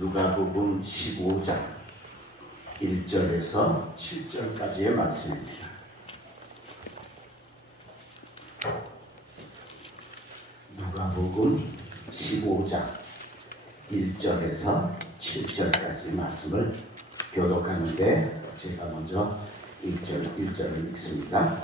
누가복음 15장 1절에서 7절까지의 말씀입니다. 누가복음 15장 1절에서 7절까지 말씀을 교독하는데 제가 먼저 1절을 읽습니다.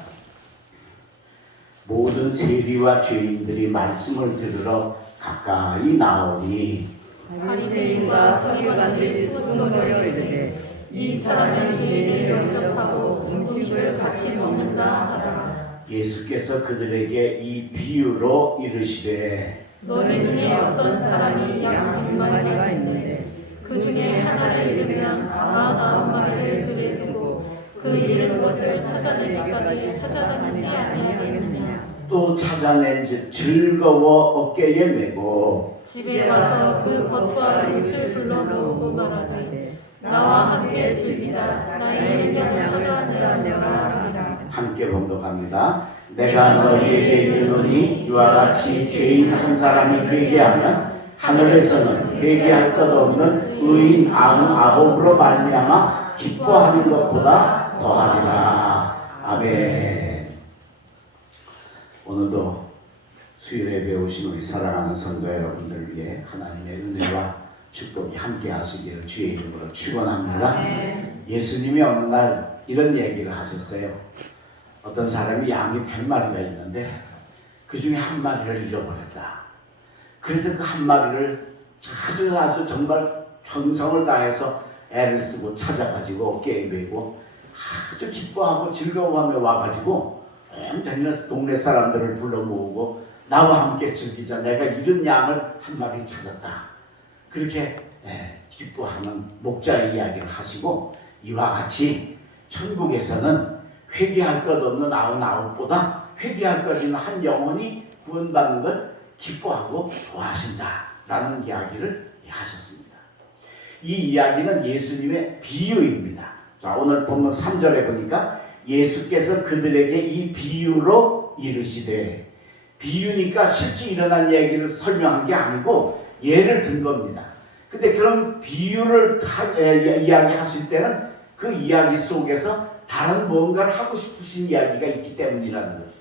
모든 세리와 죄인들이 말씀을 들으러 가까이 나오니 바리새인과 서기관들이 수군거려 이르되 이 사람은 죄인을 영접하고 음식을 같이 먹는다 하더라. 예수께서 그들에게 이 비유로 이르시되 너희 중에 어떤 사람이 양 100마리가 있는데 그 중에 하나를 잃으면 99마리를 들에 두고 그 잃은 것을 찾아내기까지 찾아다니지 아니하겠느냐. 또 찾아낸즉 즐거워 어깨에 메고 집에 와서 그 겉과 옷을 불러 모으고 말하되 나와 함께 즐기자. 나의 인연을 찾아내라 하리라. 함께 봉독합니다. 내가 너희에게 이르노니 이와 같이 죄인 한 사람이 회개하면 하늘에서는 회개할 것 없는 의인 99으로 말미암아 기뻐하는 것보다 더하리라. 아멘. 오늘도 수요일에 배우신 우리 사랑하는 성도 여러분들을 위해 하나님의 은혜와 축복이 함께 하시기를 주의 이름으로 축원합니다. 예수님이 어느 날 이런 얘기를 하셨어요. 어떤 사람이 양이 100마리가 있는데 그 중에 한 마리를 잃어버렸다. 그래서 그 한 마리를 아주 정말 정성을 다해서 애를 쓰고 찾아가지고 어깨에 메고 아주 기뻐하고 즐거워하며 와가지고 온 동네 사람들을 불러 모으고 나와 함께 즐기자. 내가 잃은 양을 한 마리 찾았다. 그렇게 기뻐하는 목자의 이야기를 하시고 이와 같이 천국에서는 회개할 것 없는 99보다 회개할 것 있는 한 영혼이 구원받는 걸 기뻐하고 좋아하신다라는 이야기를 하셨습니다. 이 이야기는 예수님의 비유입니다. 자, 오늘 본문 3절에 보니까 예수께서 그들에게 이 비유로 이르시되, 비유니까 실제 일어난 얘기를 설명한 게 아니고 예를 든 겁니다. 근데 그런 비유를 이야기하실 때는 그 이야기 속에서 다른 뭔가를 하고 싶으신 이야기가 있기 때문이라는 거죠.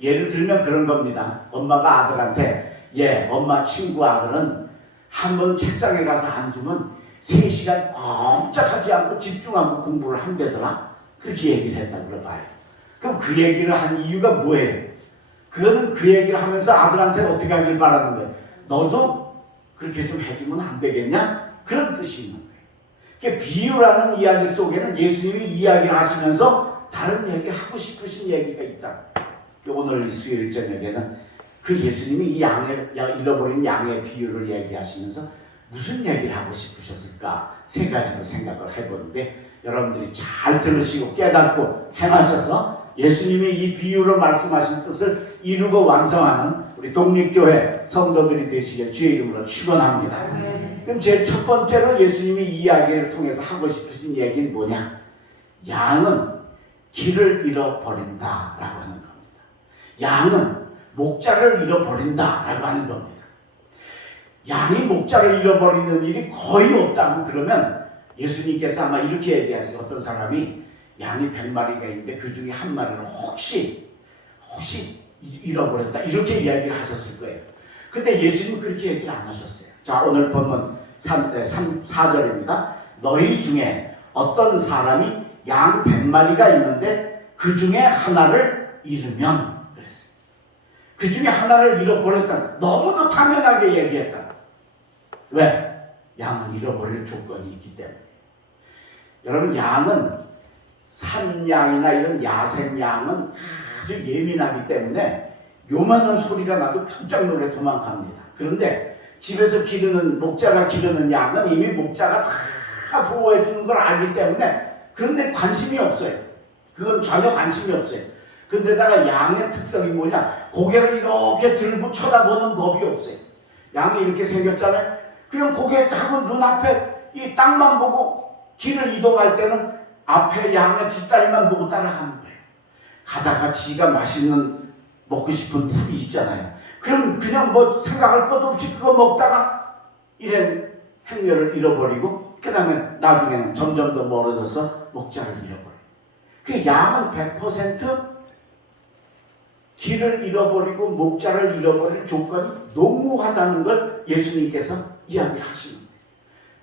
예를 들면 그런 겁니다. 엄마가 아들한테 엄마 친구 아들은 한번 책상에 가서 앉으면 3시간 꼼짝하지 않고 집중하고 공부를 한다더라. 그렇게 얘기를 했다고 그래봐요. 그럼 그 얘기를 한 이유가 뭐예요? 그거는 그 얘기를 하면서 아들한테 어떻게 하길 바라는 거예요. 너도 그렇게 좀 해주면 안 되겠냐? 그런 뜻이 있는 거예요. 그러니까 비유라는 이야기 속에는 예수님이 이야기를 하시면서 다른 얘기 하고 싶으신 얘기가 있다. 오늘 이 수요일 저녁에는 그 예수님이 이 잃어버린 양의 비유를 얘기하시면서 무슨 얘기를 하고 싶으셨을까? 3가지로 생각을 해보는데 여러분들이 잘 들으시고 깨닫고 행하셔서 예수님이 이 비유로 말씀하신 뜻을 이루고 완성하는 우리 독립교회 성도들이 되시길 주의 이름으로 축원합니다. 그럼 제일 첫 번째로 예수님이 이 이야기를 통해서 하고 싶으신 얘기는 뭐냐? 양은 길을 잃어버린다라고 하는 겁니다. 양은 목자를 잃어버린다라고 하는 겁니다. 양이 목자를 잃어버리는 일이 거의 없다고 그러면 예수님께서 아마 이렇게 얘기하세요. 어떤 사람이 양이 100마리가 있는데 그 중에 한 마리를 혹시 잃어버렸다. 이렇게 이야기를 하셨을 거예요. 근데 예수님은 그렇게 얘기를 안 하셨어요. 자, 오늘 본문 4절입니다. 너희 중에 어떤 사람이 양 100마리가 있는데 그 중에 하나를 잃으면 그랬어요. 그 중에 하나를 잃어버렸다. 너무도 당연하게 얘기했다. 왜? 양은 잃어버릴 조건이 있기 때문에. 여러분, 양은 산양이나 이런 야생양은 아주 예민하기 때문에 요만한 소리가 나도 깜짝 놀래 도망갑니다. 그런데 집에서 목자가 기르는 양은 이미 목자가 다 보호해 주는 걸 알기 때문에 그런데 관심이 없어요. 그건 전혀 관심이 없어요. 그런데다가 양의 특성이 뭐냐? 고개를 이렇게 들고 쳐다보는 법이 없어요. 양이 이렇게 생겼잖아요. 그냥 고개하고 눈앞에 이 땅만 보고 길을 이동할 때는 앞에 양의 뒷다리만 보고 따라가는 거예요. 가다가 지가 맛있는 먹고 싶은 풀이 있잖아요. 그럼 그냥 뭐 생각할 것도 없이 그거 먹다가 이래 행렬을 잃어버리고 그 다음에 나중에는 점점 더 멀어져서 목자를 잃어버려요. 그 양은 100% 길을 잃어버리고 목자를 잃어버릴 조건이 너무하다는 걸 예수님께서 이야기하시는 거예요.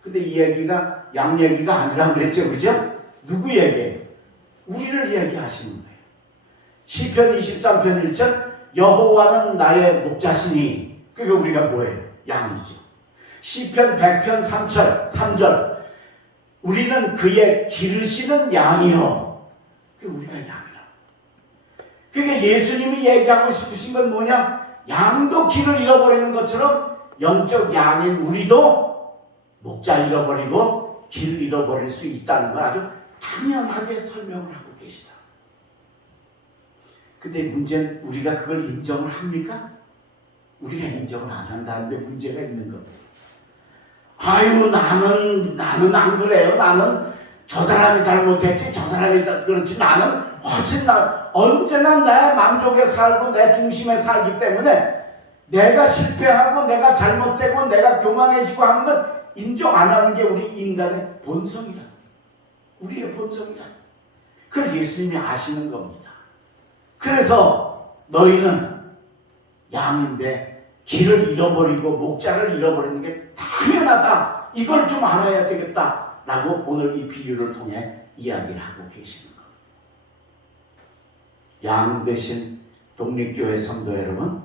근데 이 얘기가 양 얘기가 아니라 그랬죠. 그죠? 누구 얘기예요? 우리를 이야기하시는 거예요. 시편 23편 1절 여호와는 나의 목자시니 그게 우리가 뭐예요? 양이죠. 시편 100편 3절 우리는 그의 기르시는 양이요. 그게 우리가 양이라. 그게 예수님이 얘기하고 싶으신 건 뭐냐? 양도 길을 잃어버리는 것처럼 영적 양인 우리도 목자 잃어버리고 길 잃어버릴 수 있다는 걸 아주 당연하게 설명을 하고 계시다. 근데 문제는 우리가 그걸 인정을 합니까? 우리가 인정을 안 한다는데 문제가 있는 겁니다. 아유 나는 안 그래요. 나는 저 사람이 잘못했지 저 사람이 그렇지 나는 훨씬 언제나 내 만족에 살고 내 중심에 살기 때문에 내가 실패하고 내가 잘못되고 내가 교만해지고 하는 건 인정 안 하는 게 우리 인간의 본성이라. 우리의 본성이라. 그걸 예수님이 아시는 겁니다. 그래서 너희는 양인데 길을 잃어버리고 목자를 잃어버리는 게 당연하다. 이걸 좀 알아야 되겠다라고 오늘 이 비유를 통해 이야기를 하고 계시는 겁니다. 양 대신 독립교회 성도 여러분,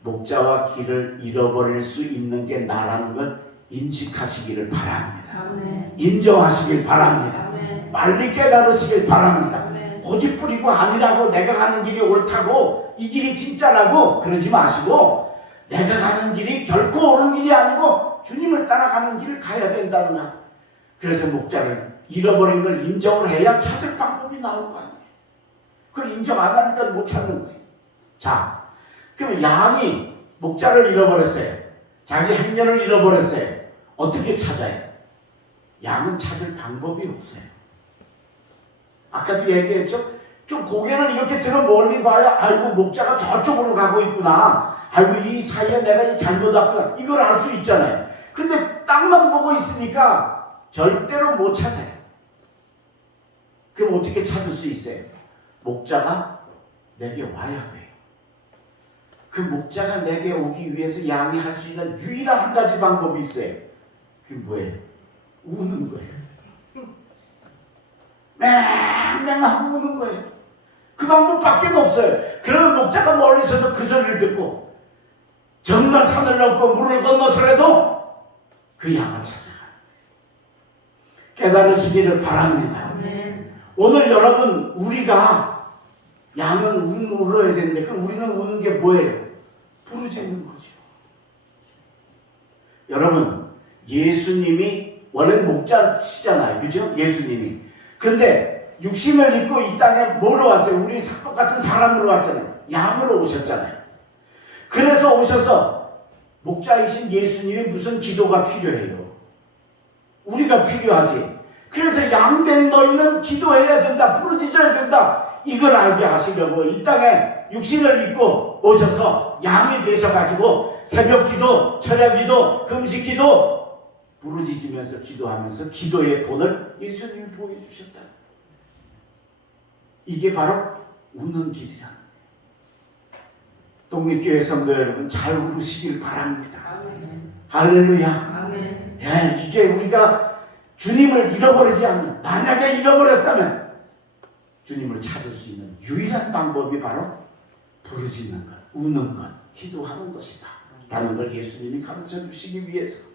목자와 길을 잃어버릴 수 있는 게 나라는 걸 인식하시기를 바랍니다. 아멘. 인정하시길 바랍니다. 아멘. 빨리 깨달으시길 바랍니다. 아멘. 고집 부리고 아니라고 내가 가는 길이 옳다고 이 길이 진짜라고 그러지 마시고 내가 가는 길이 결코 옳은 길이 아니고 주님을 따라가는 길을 가야 된다는 것. 그래서 목자를 잃어버린 걸 인정을 해야 찾을 방법이 나올 거 아니에요. 그걸 인정 안 하니까 못 찾는 거예요. 자, 그럼 양이 목자를 잃어버렸어요. 자기 행렬을 잃어버렸어요. 어떻게 찾아요? 양은 찾을 방법이 없어요. 아까도 얘기했죠? 좀 고개를 이렇게 들어 멀리 봐야 아이고 목자가 저쪽으로 가고 있구나. 아이고 이 사이에 내가 잘못 왔구나. 이걸 알 수 있잖아요. 근데 땅만 보고 있으니까 절대로 못 찾아요. 그럼 어떻게 찾을 수 있어요? 목자가 내게 와야 돼요. 그 목자가 내게 오기 위해서 양이 할 수 있는 유일한 한 가지 방법이 있어요. 그게 뭐예요? 우는 거예요. 맹맹하고 우는 거예요. 그 방법밖에 없어요. 그러면 목자가 멀리서도 그 소리를 듣고 정말 산을 넘고 물을 건너서라도 그 양을 찾아가요. 깨달으시기를 바랍니다. 아멘. 오늘 여러분 우리가 양은 울어야 되는데 그럼 우리는 우는 게 뭐예요? 부르짖는 거죠. 여러분 예수님이 원래 목자시잖아요. 그죠? 예수님이. 근데 육신을 입고 이 땅에 뭐로 왔어요? 우리 똑같은 사람으로 왔잖아요. 양으로 오셨잖아요. 그래서 오셔서 목자이신 예수님이 무슨 기도가 필요해요? 우리가 필요하지. 그래서 양된 너희는 기도해야 된다. 부르짖어야 된다. 이걸 알게 하시려고 이 땅에 육신을 입고 오셔서 양이 되셔가지고 새벽기도, 철야기도, 금식기도 부르짖으면서 기도하면서 기도의 본을 예수님이 보여주셨다. 이게 바로 우는 길이라는 거예요. 독립교회 성도 여러분 잘 울으시길 바랍니다. 아멘. 할렐루야. 아멘. 예, 이게 우리가 주님을 잃어버리지 않는, 만약에 잃어버렸다면 주님을 찾을 수 있는 유일한 방법이 바로 부르짖는 것, 우는 것, 기도하는 것이다 라는 걸 예수님이 가르쳐 주시기 위해서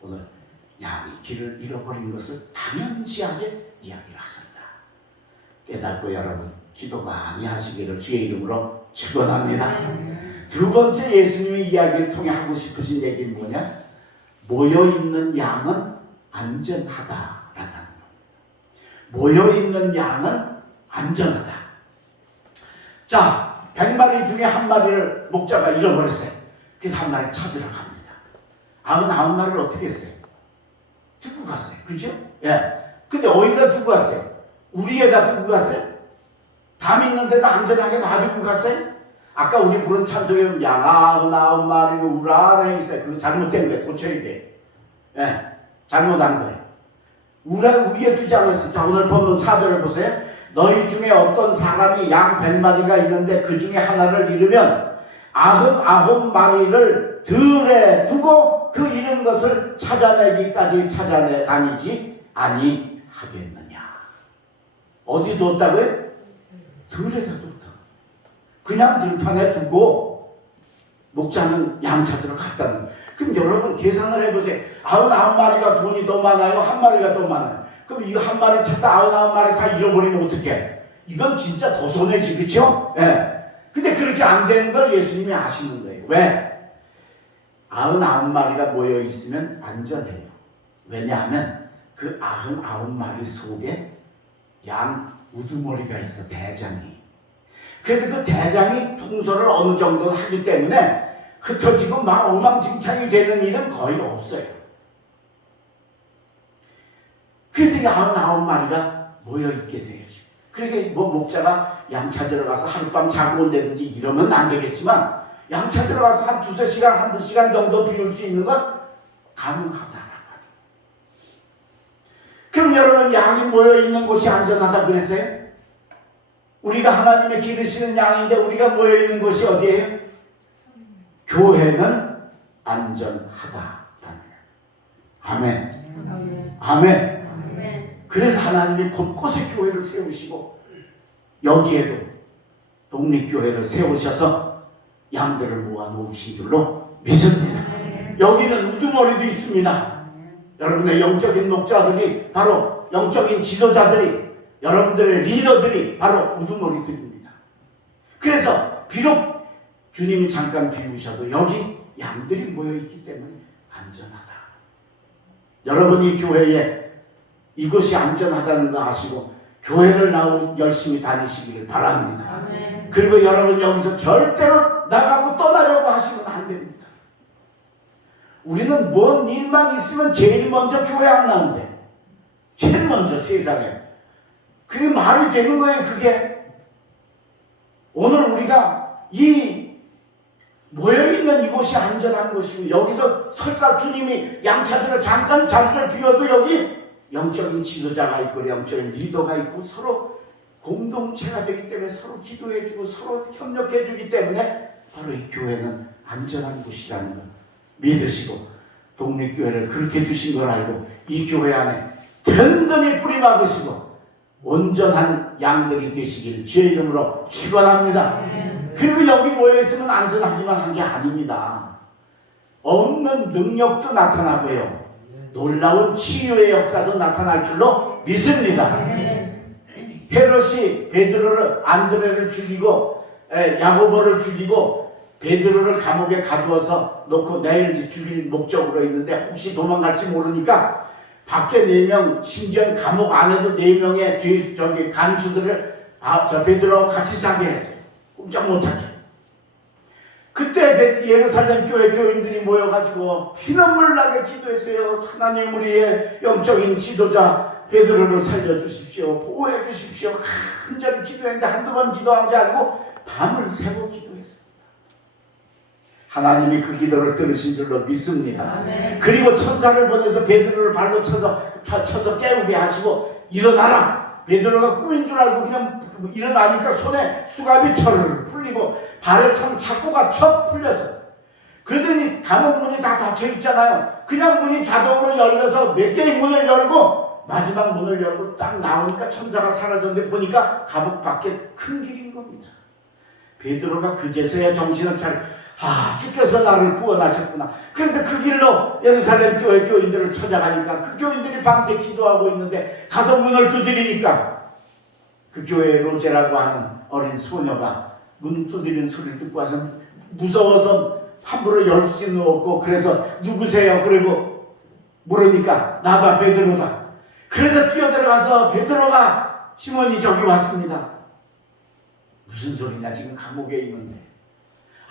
오늘 양이 길을 잃어버린 것을 당연시하게 이야기를 하셨다. 깨닫고 여러분 기도가 아니하시기를 주의 이름으로 축원합니다. 두 번째 예수님의 이야기를 통해 하고 싶으신 얘기는 뭐냐? 모여있는 양은 안전하다라는 겁니다. 모여있는 양은 안전하다. 자, 100마리 중에 한 마리를 목자가 잃어버렸어요. 그래서 한 마리 찾으러 갑니다. 99마리를 어떻게 했어요? 두고 갔어요. 그죠? 예. 근데 어디다 두고 갔어요? 우리에다 두고 갔어요? 담 있는데도 안전하게 놔두고 갔어요? 아까 우리 부른 찬송에 양 99마리는 울 안에 있어요. 그거 잘못된 거예요. 고쳐야 돼. 예, 잘못한 거예요. 우리의 두지 않았어요. 자, 오늘 본문 4절을 보세요. 너희 중에 어떤 사람이 양 100마리가 있는데 그 중에 하나를 잃으면 99마리를 들에 두고 그 잃은 것을 찾아내기까지 찾아내 다니지 아니하겠느냐. 어디 뒀다고요? 들에다 뒀다. 그냥 들판에 두고 목자는 양 찾으러 갔다는 거예요. 그럼 여러분 계산을 해보세요. 99마리가 돈이 더 많아요? 한 마리가 더 많아요? 그럼 이 한 마리 찾다 99마리 다 잃어버리면 어떡해? 이건 진짜 더 손해지, 그쵸? 예. 근데 그렇게 안 되는 걸 예수님이 아시는 거예요. 왜? 99마리가 모여 있으면 안전해요. 왜냐하면 그 99마리 속에 양 우두머리가 있어, 대장이. 그래서 그 대장이 통솔을 어느 정도 하기 때문에 흩어지고 막 엉망진창이 되는 일은 거의 없어요. 그래서 이 99마리가 모여있게 돼야지. 그러니까 뭐 목자가 양 찾으러 가서 하룻밤 자고 온다든지 이러면 안 되겠지만 양 찾으러 가서 한 두세 시간, 한두 시간 정도 비울 수 있는 건 가능하다라고 하죠. 그럼 여러분, 양이 모여있는 곳이 안전하다 그랬어요? 우리가 하나님의 기르시는 양인데 우리가 모여있는 곳이 어디예요? 교회는 안전하다라는 거예요. 아멘. 아멘. 그래서 하나님이 곳곳에 교회를 세우시고 여기에도 독립교회를 세우셔서 양들을 모아놓으신 줄로 믿습니다. 여기는 우두머리도 있습니다. 여러분의 영적인 목자들이, 바로 영적인 지도자들이, 여러분들의 리더들이 바로 우두머리들입니다. 그래서 비록 주님이 잠깐 비우셔도 여기 양들이 모여있기 때문에 안전하다. 여러분, 이 교회에 이것이 안전하다는 거 아시고 교회를 열심히 다니시기를 바랍니다. 아멘. 그리고 여러분, 여기서 절대로 나가고 떠나려고 하시면 안 됩니다. 우리는 뭔 일만 있으면 제일 먼저 교회 안 나온대. 제일 먼저 세상에. 그게 말이 되는 거예요, 그게. 오늘 우리가 이 모여있는 이곳이 안전한 곳이고, 여기서 설사 주님이 양 찾으러 잠깐 자리를 비워도 여기 영적인 지도자가 있고 영적인 리더가 있고 서로 공동체가 되기 때문에 서로 기도해주고 서로 협력해주기 때문에 바로 이 교회는 안전한 곳이라는 걸 믿으시고, 독립교회를 그렇게 주신 걸 알고 이 교회 안에 든든히 뿌리박으시고 온전한 양들이 되시기를 주의 이름으로 축원합니다. 그리고 여기 모여있으면 안전하기만 한 게 아닙니다. 없는 능력도 나타나고요, 놀라운 치유의 역사도 나타날 줄로 믿습니다. 헤롯이 베드로를, 안드레를 죽이고 야고보를 죽이고 베드로를 감옥에 가두어서 놓고 내일 죽일 목적으로 있는데 혹시 도망갈지 모르니까 밖에 4명, 심지어 감옥 안에도 4명의 간수들을 베드로하고 같이 자게 했어요. 꼼짝 못하게. 그때 예루살렘 교회 교인들이 모여가지고 피눈물 나게 기도했어요. 하나님, 우리의 영적인 지도자 베드로를 살려주십시오, 보호해 주십시오. 간절히 기도했는데 한두 번 기도한 게 아니고 밤을 새고 기도했어요. 하나님이 그 기도를 들으신 줄로 믿습니다. 아멘. 그리고 천사를 보내서 베드로를 발로 쳐서 깨우게 하시고 일어나라. 베드로가 꿈인 줄 알고 그냥 일어나니까 손에 수갑이 철 풀리고 발에 착고가 척 풀려서, 그러더니 감옥 문이 다 닫혀 있잖아요. 그냥 문이 자동으로 열려서 몇 개의 문을 열고 마지막 문을 열고 딱 나오니까 천사가 사라졌는데 보니까 감옥 밖에 큰 길인 겁니다. 베드로가 그제서야 정신을 차려, 주께서 나를 구원하셨구나. 그래서 그 길로 예루살렘 교회 교인들을 찾아가니까 그 교인들이 밤새 기도하고 있는데 가서 문을 두드리니까 그 교회에 로제라고 하는 어린 소녀가 문 두드리는 소리를 듣고 와서 무서워서 함부로 열 수는 없고, 그래서 누구세요? 그리고 물으니까 나다, 베드로다. 그래서 뛰어들어가서 베드로가, 시몬이 저기 왔습니다. 무슨 소리냐, 지금 감옥에 있는데.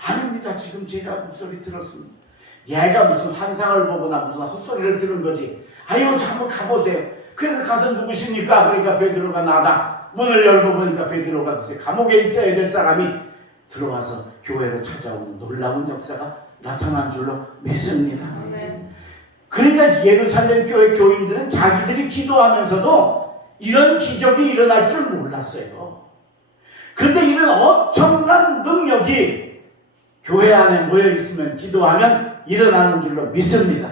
아닙니다, 지금 제가 목소리 들었습니다. 얘가 무슨 환상을 보거나 무슨 헛소리를 들은 거지. 아유, 한번 가보세요. 그래서 가서 누구십니까? 그러니까 베드로가 나다. 문을 열고 보니까 베드로가 글쎄 감옥에 있어야 될 사람이 들어와서 교회로 찾아오는 놀라운 역사가 나타난 줄로 믿습니다. 그러니까 예루살렘 교회 교인들은 자기들이 기도하면서도 이런 기적이 일어날 줄 몰랐어요. 근데 이런 엄청난 능력이 교회 안에 모여 있으면, 기도하면 일어나는 줄로 믿습니다.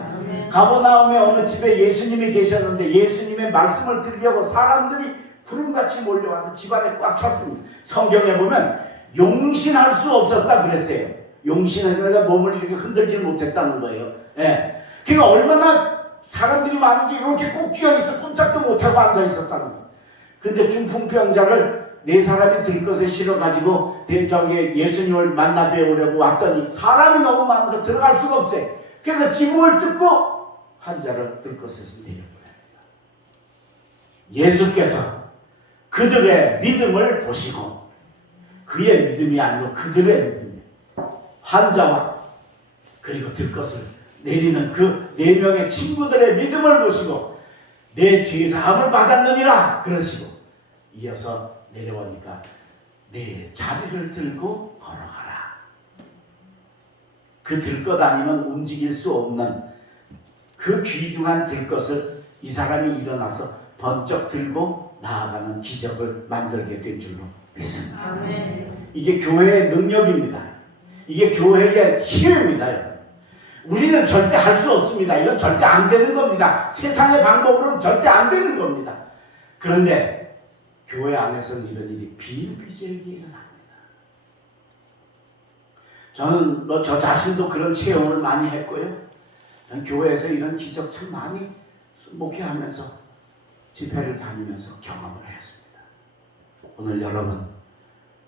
가버나움에 어느 집에 예수님이 계셨는데 예수님의 말씀을 들으려고 사람들이 구름같이 몰려와서 집안에 꽉 찼습니다. 성경에 보면 용신할 수 없었다 그랬어요. 용신하다가 몸을 이렇게 흔들지 못했다는 거예요. 예. 그러니까 얼마나 사람들이 많은지 이렇게 꼭 끼어있어 꼼짝도 못하고 앉아있었다는 거예요. 근데 중풍병자를 4사람이 들것에 실어가지고 예수님을 만나 뵈우려고 왔더니 사람이 너무 많아서 들어갈 수가 없어요. 그래서 지붕을 뜯고 환자를 들것에서 내려보냅니다. 예수께서 그들의 믿음을 보시고, 그의 믿음이 아니고 그들의 믿음이, 환자와 그리고 들것을 내리는 그 4명의 친구들의 믿음을 보시고 내 죄사함을 받았느니라 그러시고, 이어서 내려오니까 내 자리를 들고 걸어가라. 그 들것 아니면 움직일 수 없는 그 귀중한 들것을 이 사람이 일어나서 번쩍 들고 나아가는 기적을 만들게 된 줄로 믿습니다. 아멘. 이게 교회의 능력입니다. 이게 교회의 힘입니다. 우리는 절대 할 수 없습니다. 이건 절대 안 되는 겁니다. 세상의 방법으로는 절대 안 되는 겁니다. 그런데 교회 안에서는 이런 일이 비일비재하게 일어납니다. 저는 저 자신도 그런 체험을 많이 했고요. 저는 교회에서 이런 기적 참 많이 목회하면서 집회를 다니면서 경험을 했습니다. 오늘 여러분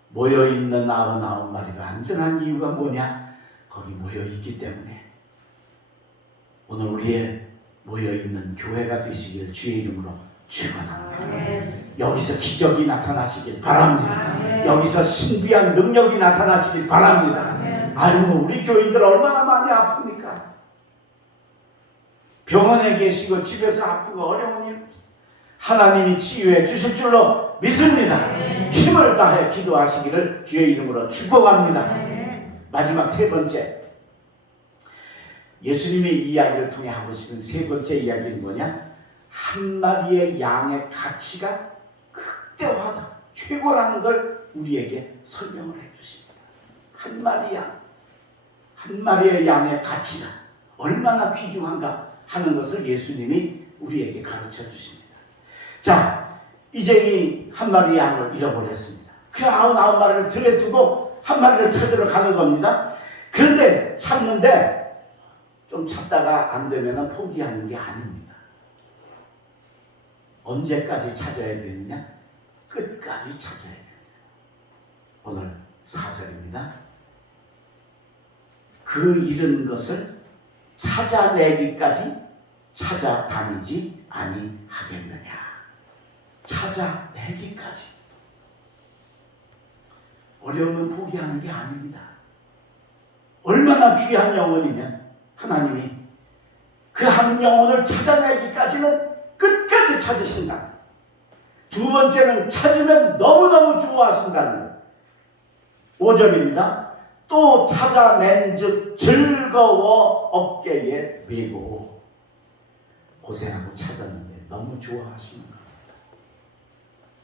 모여있는 99마리가 안전한 이유가 뭐냐? 거기 모여있기 때문에 오늘 우리의 모여있는 교회가 되시길 주의 이름으로 축원합니다. 여기서 기적이 나타나시길 바랍니다. 여기서 신비한 능력이 나타나시길 바랍니다. 아이고, 우리 교인들 얼마나 많이 아픕니까? 병원에 계시고 집에서 아프고 어려운 일, 하나님이 치유해 주실 줄로 믿습니다. 힘을 다해 기도하시기를 주의 이름으로 축복합니다. 마지막 3번째, 예수님의 이야기를 통해 하고 싶은 3번째 이야기는 뭐냐? 한 마리의 양의 가치가 극대화하다, 최고라는 걸 우리에게 설명을 해주십니다. 한 마리 양, 한 마리의 양의 가치가 얼마나 귀중한가 하는 것을 예수님이 우리에게 가르쳐 주십니다. 자, 이제 이 한 마리 양을 잃어버렸습니다. 그 99마리를 들에 두고 한 마리를 찾으러 가는 겁니다. 그런데 찾는데 좀 찾다가 안 되면 포기하는 게 아닙니다. 언제까지 찾아야 되느냐? 끝까지 찾아야 됩니다. 오늘 4절입니다. 그 잃은 것을 찾아내기까지 찾아다니지 아니하겠느냐. 찾아내기까지. 어려우면 포기하는 게 아닙니다. 얼마나 귀한 영혼이면 하나님이 그 한 영혼을 찾아내기까지는 끝까지 찾으신다. 2번째는 찾으면 너무너무 좋아하신다는 것. 5절입니다. 또 찾아낸 즉 즐거워 어깨에 메고. 고생하고 찾았는데 너무 좋아하시는 겁니다.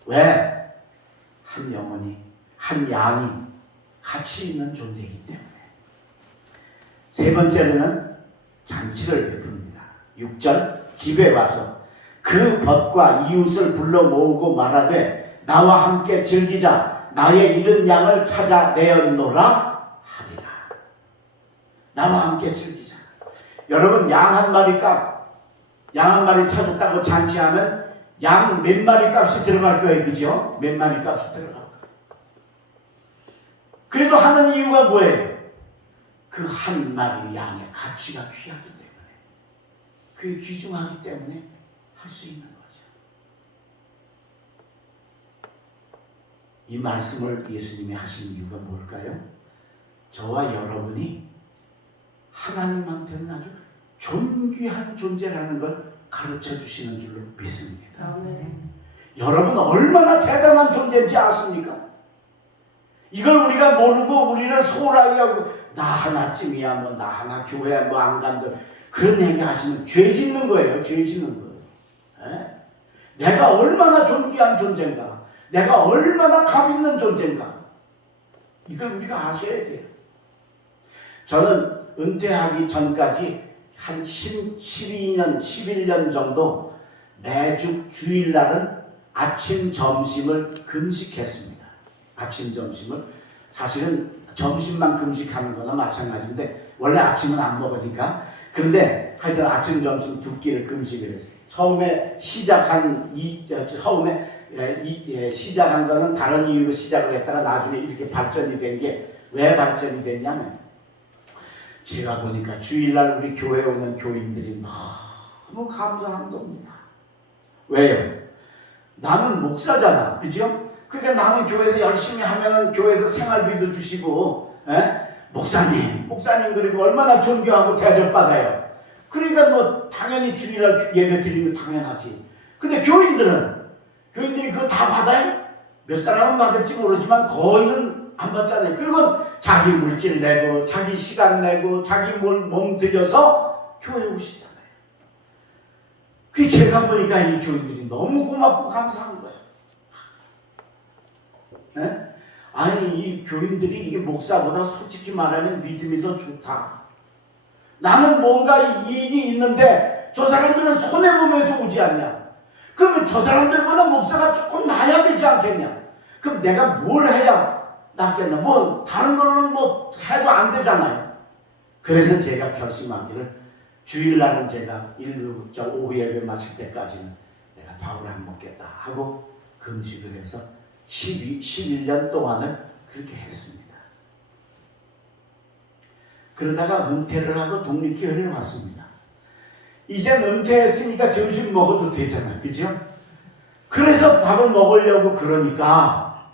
왜? 한 영혼이, 한 양이 가치 있는 존재이기 때문에. 3번째로는 잔치를 베풉니다. 6절, 집에 와서 그 벗과 이웃을 불러 모으고 말하되 나와 함께 즐기자. 나의 잃은 양을 찾아내었노라 하리라. 나와 함께 즐기자. 여러분, 양 한 마리 값, 양 한 마리 찾았다고 잔치하면 양 몇 마리 값이 들어갈 거예요. 그죠? 몇 마리 값이 들어갈 거예요. 그래도 하는 이유가 뭐예요? 그 한 마리 양의 가치가 귀하기 때문에, 그게 귀중하기 때문에 할 수 있는 거죠. 이 말씀을 예수님이 하신 이유가 뭘까요? 저와 여러분이 하나님한테는 아주 존귀한 존재라는 걸 가르쳐 주시는 줄로 믿습니다. 여러분 얼마나 대단한 존재인지 아십니까? 이걸 우리가 모르고 우리를 소홀하게 하고 나 하나쯤이야, 뭐 나 하나 교회 뭐 안 간들, 그런 얘기 하시면 죄 짓는 거예요. 죄 짓는 거예요. 에? 내가 얼마나 존귀한 존재인가, 내가 얼마나 값 있는 존재인가, 이걸 우리가 아셔야 돼요. 저는 은퇴하기 전까지 한 12년, 11년 정도 매주 주일날은 아침, 점심을 금식했습니다. 아침, 점심을. 사실은 점심만 금식하는 거나 마찬가지인데 원래 아침은 안 먹으니까. 그런데 하여튼 아침, 점심 두 끼를 금식을 했어요. 처음에 시작한 거는 다른 이유로 시작을 했다가 나중에 이렇게 발전이 된 게 왜 발전이 됐냐면, 제가 보니까 주일날 우리 교회에 오는 교인들이 너무 감사한 겁니다. 왜요? 나는 목사잖아, 그죠? 그러니까 나는 교회에서 열심히 하면은 교회에서 생활비도 주시고, 목사님 그리고 얼마나 존경하고 대접받아요. 그러니까 뭐 당연히 주일날 예배 드리는 거 당연하지. 근데 교인들이 그거 다 받아요? 몇 사람은 받을지 모르지만 거의는 안 받잖아요. 그리고 자기 물질 내고 자기 시간 내고 자기 몸 들여서 교회에 오시잖아요. 그 제가 보니까 이 교인들이 너무 고맙고 감사한 거예요. 네? 아니, 이 교인들이 이게 목사보다 솔직히 말하면 믿음이 더 좋다. 나는 뭔가 이익이 있는데 저 사람들은 손해보면서 오지 않냐? 그러면 저 사람들보다 목사가 조금 나아야 되지 않겠냐? 그럼 내가 뭘 해야 낫겠나? 뭐 다른 거는 뭐 해도 안 되잖아요. 그래서 제가 결심하기를, 주일날은 제가 오후 예배 마칠 때까지는 내가 밥을 안 먹겠다 하고 금식을 해서 11년 동안을 그렇게 했습니다. 그러다가 은퇴를 하고 독립교회를 왔습니다. 이젠 은퇴했으니까 점심 먹어도 되잖아요, 그죠? 그래서 밥을 먹으려고 그러니까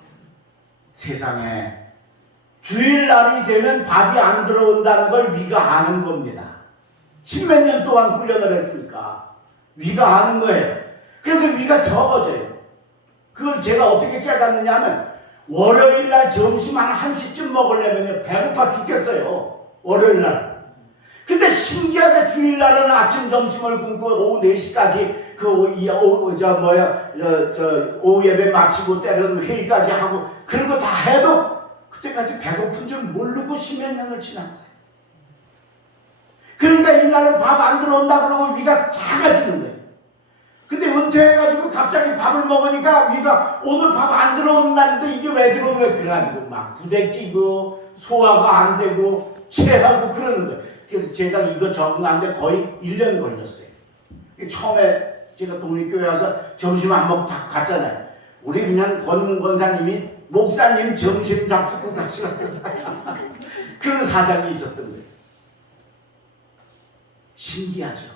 세상에 주일날이 되면 밥이 안 들어온다는 걸 위가 아는 겁니다. 십몇 년 동안 훈련을 했으니까 위가 아는 거예요. 그래서 위가 적어져요. 그걸 제가 어떻게 깨닫느냐 하면, 월요일날 점심 한 1시쯤 먹으려면 배고파 죽겠어요, 월요일날. 근데 신기하게 주일날은 아침 점심을 굶고 오후 4시까지 오후 예배 마치고 때려는 회의까지 하고 그런 거 다 해도 그때까지 배고픈 줄 모르고 십몇 년을 지난 거예요. 그러니까 이날은 밥 안 들어온다 그러고 위가 작아지는 거예요. 근데 은퇴해가지고 갑자기 밥을 먹으니까 위가 오늘 밥 안 들어오는 날인데 이게 왜 들어오는 거예요? 그래가지고 막 부대끼고 소화가 안 되고 체하고 그러는 거예요. 그래서 제가 이거 적응하는데 거의 1년 걸렸어요. 처음에 제가 독립교회 와서 점심 안 먹고 다 갔잖아요. 우리 그냥 권사님이 목사님 점심 잡수고 가시라고 그런 사장이 있었던 거예요. 신기하죠.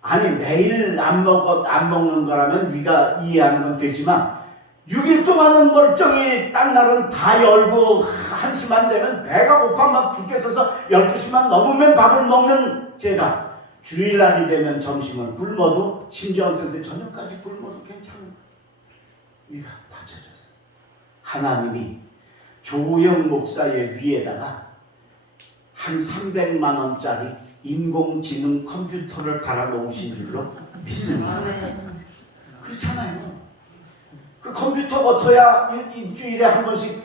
아니, 매일 안 먹는 거라면 위가 이해하는 건 되지만 6일 동안은 멀쩡히 딴 날은 다 열고 1시만 되면 배가 고파 막 죽겠어서 12시만 넘으면 밥을 먹는 제가 주일날이 되면 점심을 굶어도, 심지어 근데 저녁까지 굶어도 괜찮은 거예요. 위가 받쳐졌어요. 하나님이 조우영 목사의 위에다가 한 300만 원짜리 인공지능 컴퓨터를 달아놓으신 줄로 믿습니다. 그렇잖아요. 그 컴퓨터 버터야 일주일에 한 번씩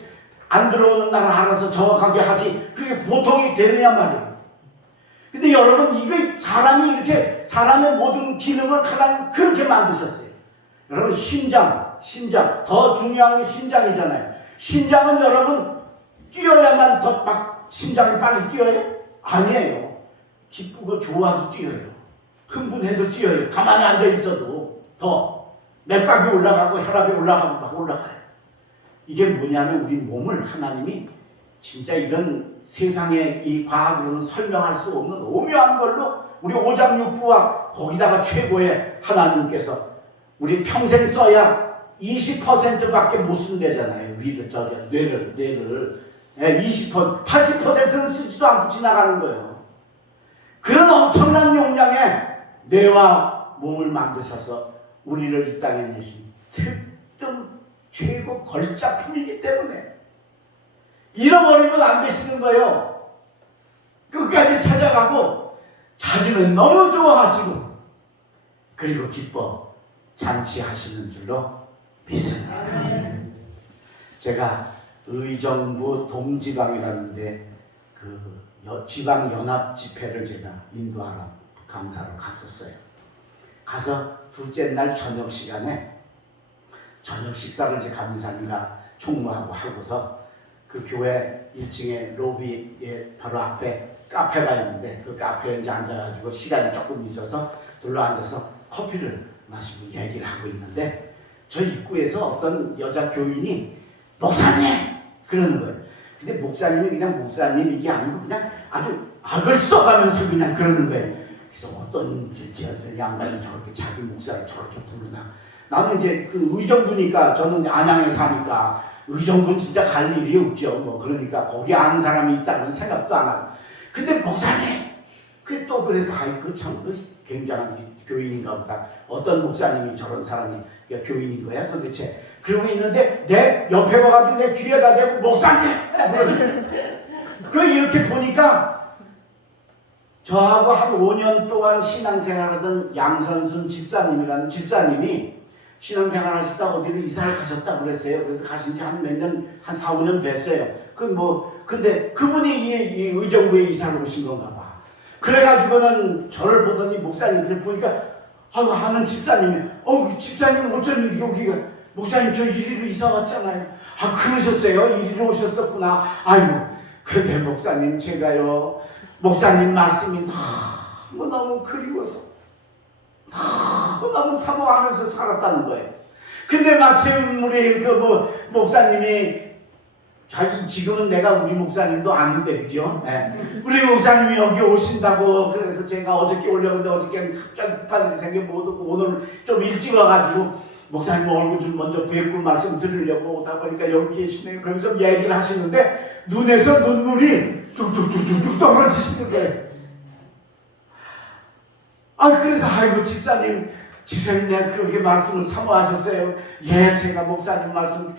안 들어오는 날 알아서 정확하게 하지, 그게 보통이 되느냐 말이에요. 근데 여러분, 이게 사람이 이렇게 사람의 모든 기능을 가장 그렇게 만드셨어요. 여러분, 심장 더 중요한 게 심장이잖아요. 심장은 여러분 뛰어야만 더 막 심장이 빨리 뛰어요? 아니에요. 기쁘고 좋아도 뛰어요. 흥분해도 뛰어요. 가만히 앉아 있어도 더 맥박이 올라가고 혈압이 올라가고 막 올라가요. 이게 뭐냐면 우리 몸을 하나님이 진짜 이런 세상의 이 과학으로는 설명할 수 없는 오묘한 걸로 우리 오장육부와 거기다가 최고의 하나님께서 우리 평생 써야 20%밖에 못 쓴대잖아요. 뇌를 20%, 80%는 쓰지도 않고 지나가는 거예요. 그런 엄청난 용량의 뇌와 몸을 만드셔서 우리를 이 땅에 내신 특등 최고 걸작품이기 때문에 잃어버리면 안 되시는 거예요. 끝까지 찾아가고 찾으면 너무 좋아하시고 그리고 기뻐 잔치하시는 줄로 믿습니다. 제가 의정부 동지방이라는데 그 지방 연합 집회를 제가 인도하러 감사로 갔었어요. 가서 둘째 날 저녁 시간에 저녁 식사를 이제 감사님과 총무하고 하고서 그 교회 1층에 로비에 바로 앞에 카페가 있는데 그 카페에 이제 앉아가지고 시간이 조금 있어서 둘러앉아서 커피를 마시고 얘기를 하고 있는데 저 입구에서 어떤 여자 교인이 목사님! 그러는 거예요. 근데 목사님이 그냥 목사님 이게 아니고 그냥 아주 악을 써가면서 그냥 그러는 거예요. 그래서 어떤 양반이 저렇게 자기 목사를 저렇게 부르나. 나는 이제 그 의정부니까 저는 안양에 사니까 의정부는 진짜 갈 일이 없죠. 뭐 그러니까 거기 아는 사람이 있다는 생각도 안 하고. 근데 목사님! 그래서 아이 참 굉장한 교인인가 보다. 어떤 목사님이 저런 사람이 교인인 거야 도대체. 그러고 있는데 내 옆에 와가지고 내 귀에다 대고 목사님! 그 이렇게 보니까 저하고 한 5년 동안 신앙생활하던 양선순 집사님이라는 집사님이 신앙생활 하시다 어디로 이사를 가셨다 그랬어요. 그래서 가신 지 한 몇 년, 한 4, 5년 됐어요. 근데 그분이 이 의정부에 이사를 오신 건가 봐. 그래가지고는 저를 보더니 목사님을 보니까 아는 집사님이 집사님 어쩐 여기가 목사님 저 이리로 이사 왔잖아요. 그러셨어요? 이리로 오셨었구나. 내 목사님 제가요 목사님 말씀이 너무 그리워서 너무 사모하면서 살았다는 거예요. 근데 마침 우리 목사님이 지금은 내가 우리 목사님도 아닌데 그죠? 네. 우리 목사님이 여기 오신다고 그래서 제가 어저께 오려는데 어저께 갑자기 급한 일이 생겨 못 오고 오늘 좀 일찍 와가지고 목사님 얼굴 좀 먼저 뵙고 말씀 드리려고 오다 보니까 여기 계시네요. 그러면서 얘기를 하시는데 눈에서 눈물이 뚝뚝뚝뚝 떨어지시는 거예요. 그래서 집사님 내가 그렇게 말씀을 사모하셨어요. 예, 제가 목사님 말씀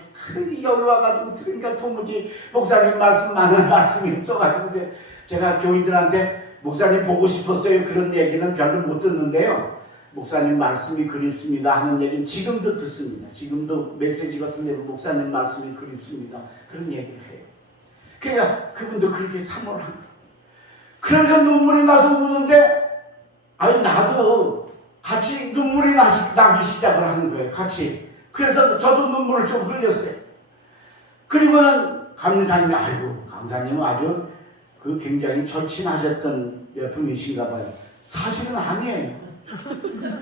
여기 와가지고 들으니까 도무지 목사님 말씀 많은 말씀이 없어가지고 제가 교인들한테 목사님 보고 싶었어요. 그런 얘기는 별로 못 듣는데요. 목사님 말씀이 그립습니다 하는 얘기는 지금도 듣습니다. 지금도 메시지 같은 데 목사님 말씀이 그립습니다. 그런 얘기를 해요. 그러니까 그분도 그렇게 사모를 합니다. 그러면서 눈물이 나서 우는데 나도 같이 눈물이 나기 시작을 하는 거예요. 같이. 그래서 저도 눈물을 좀 흘렸어요. 그리고는 감사님이 감사님은 아주 굉장히 절친하셨던 분이신가 봐요. 사실은 아니에요.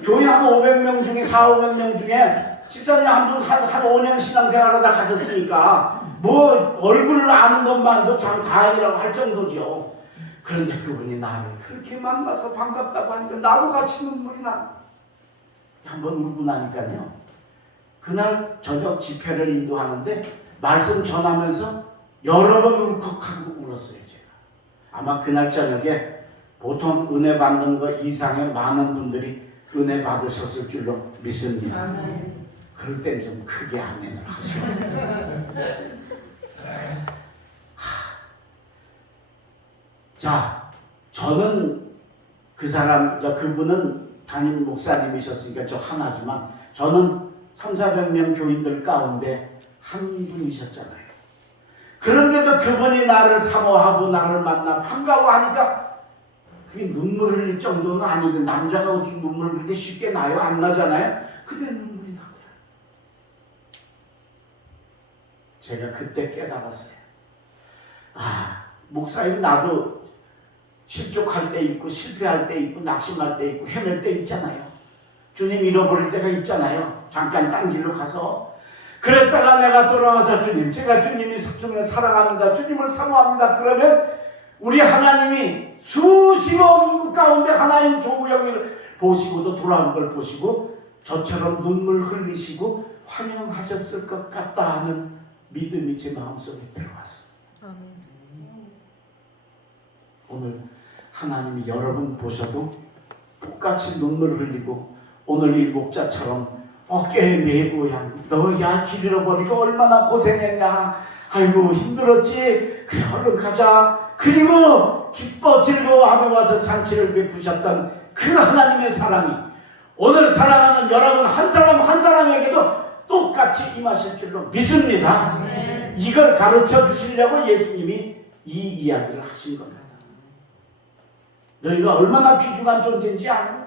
교회 한 500명 중에 400명 중에 집사님 한 5년 신앙생활하다 가셨으니까 얼굴을 아는 것만도 참 다행이라고 할 정도죠. 그런데 그분이 나를 그렇게 만나서 반갑다고 하니까 나도 같이 눈물이 나. 한번 울고 나니까요. 그날 저녁 집회를 인도하는데 말씀 전하면서 여러 번 울컥하고 울었어요. 제가. 아마 그날 저녁에 보통 은혜 받는 것 이상의 많은 분들이 은혜 받으셨을 줄로 믿습니다. 아멘. 그럴 땐 좀 크게 아멘을 하시고. 자, 저는 그분은 담임 목사님이셨으니까 저 하나지만 저는 300~400명 교인들 가운데 한 분이셨잖아요. 그런데도 그분이 나를 사모하고 나를 만나 반가워하니까 그게 눈물 흘릴 정도는 아니든 남자가 어떻게 눈물을 그렇게 쉽게 나요? 안 나잖아요? 근데 눈물이 나더라. 제가 그때 깨달았어요. 목사님 나도 실족할 때 있고 실패할 때 있고 낙심할 때 있고 헤맬 때 있잖아요. 주님 잃어버릴 때가 있잖아요. 잠깐 딴 길로 가서 그랬다가 내가 돌아와서 제가 주님을 사랑합니다. 주님을 사모합니다. 그러면 우리 하나님이 수십억 인구 가운데 하나님 조우영을 보시고도 돌아온 걸 보시고 저처럼 눈물 흘리시고 환영하셨을 것 같다 하는 믿음이 제 마음속에 들어왔습니다. 오늘 하나님이 여러분 보셔도 똑같이 눈물을 흘리고 오늘 이 목자처럼 어깨에 메고 너야 길 잃어버리고 얼마나 고생했냐. 힘들었지. 그래 얼른 가자. 그리고 기뻐 즐거워하며 와서 잔치를 베푸셨던 그 하나님의 사랑이 오늘 사랑하는 여러분 한 사람 한 사람에게도 똑같이 임하실 줄로 믿습니다. 이걸 가르쳐 주시려고 예수님이 이 이야기를 하신 겁니다. 너희가 얼마나 귀중한 존재인지 아느냐?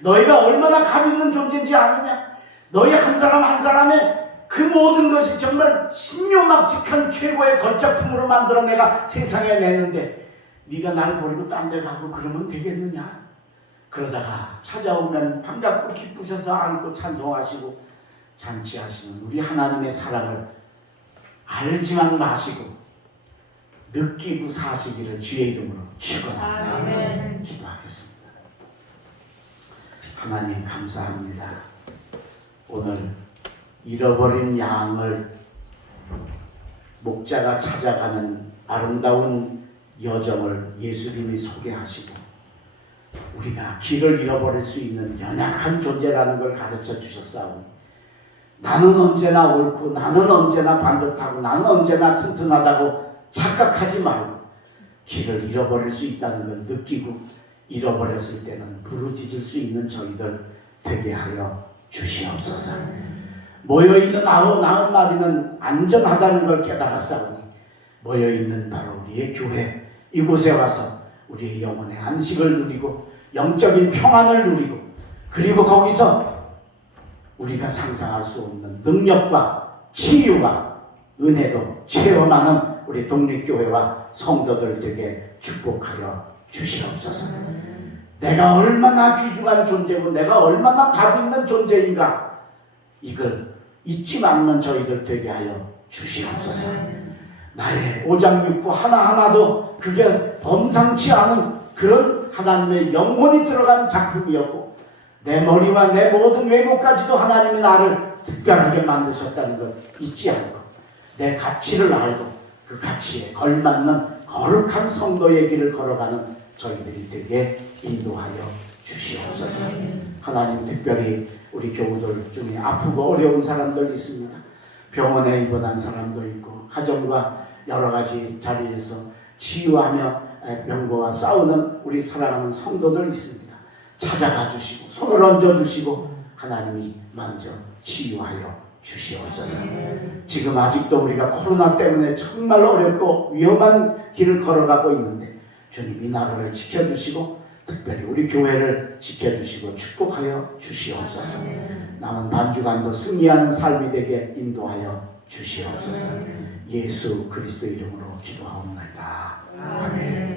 너희가 얼마나 감 있는 존재인지 아느냐? 너희 한 사람 한 사람의 그 모든 것이 정말 신묘막직한 최고의 걸작품으로 만들어 내가 세상에 내는데 네가 날 버리고 딴 데 가고 그러면 되겠느냐? 그러다가 찾아오면 반갑고 기쁘셔서 안고 찬송하시고 잔치하시는 우리 하나님의 사랑을 알지만 마시고 느끼고 사시기를 주의 이름으로 축원합니다. 기도하겠습니다. 하나님 감사합니다. 오늘 잃어버린 양을 목자가 찾아가는 아름다운 여정을 예수님이 소개하시고 우리가 길을 잃어버릴 수 있는 연약한 존재라는 걸 가르쳐 주셨사오니 나는 언제나 옳고 나는 언제나 반듯하고 나는 언제나 튼튼하다고 착각하지 말고 길을 잃어버릴 수 있다는 걸 느끼고 잃어버렸을 때는 부르짖을 수 있는 저희들 되게 하여 주시옵소서. 모여있는 99마리는 안전하다는 걸 깨달았사오니 모여있는 바로 우리의 교회 이곳에 와서 우리의 영혼의 안식을 누리고 영적인 평안을 누리고 그리고 거기서 우리가 상상할 수 없는 능력과 치유와 은혜도 체험하는 우리 독립교회와 성도들 되게 축복하여 주시옵소서. 내가 얼마나 귀중한 존재고 내가 얼마나 값 있는 존재인가 이걸 잊지 않는 저희들 되게 하여 주시옵소서. 나의 오장육부 하나하나도 그게 범상치 않은 그런 하나님의 영혼이 들어간 작품이었고 내 머리와 내 모든 외모까지도 하나님이 나를 특별하게 만드셨다는 것 잊지 않고 내 가치를 알고 그 가치에 걸맞는 거룩한 성도의 길을 걸어가는 저희들이 되게 인도하여 주시옵소서. 하나님 특별히 우리 교우들 중에 아프고 어려운 사람들 있습니다. 병원에 입원한 사람도 있고 가정과 여러 가지 자리에서 치유하며 병고와 싸우는 우리 사랑하는 성도들 있습니다. 찾아가 주시고 손을 얹어 주시고 하나님이 먼저 치유하여 주시옵소서. 지금 아직도 우리가 코로나 때문에 정말 어렵고 위험한 길을 걸어가고 있는데 주님이 나라를 지켜주시고 특별히 우리 교회를 지켜주시고 축복하여 주시옵소서. 남은 반주간도 승리하는 삶이 되게 인도하여 주시옵소서. 예수 그리스도 이름으로 기도하옵나이다. 아멘.